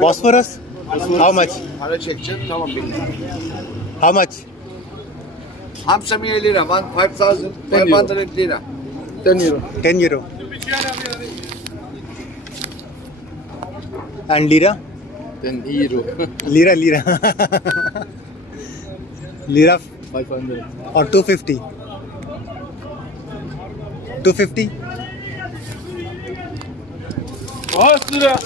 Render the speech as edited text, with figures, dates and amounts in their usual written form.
Phosphorus? How much? Para çekeceğim tamam benim. How much? Hamsamiye lira, 5,500 lira. 10 euro. 10 euro. And lira? 10 euro. Lira, lira. Lira 500. or 250? 250? 10 lira.